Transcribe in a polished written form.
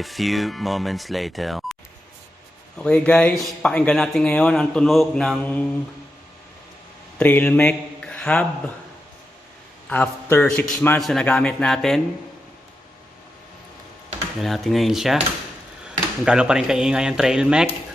A few moments later. Okay guys, pakinggan natin ngayon ang tunog ng trail mech hub after 6 months na nagamit natin. Tingnan natin ngayon siya kung gaano pa rin kaingay ang trail mech.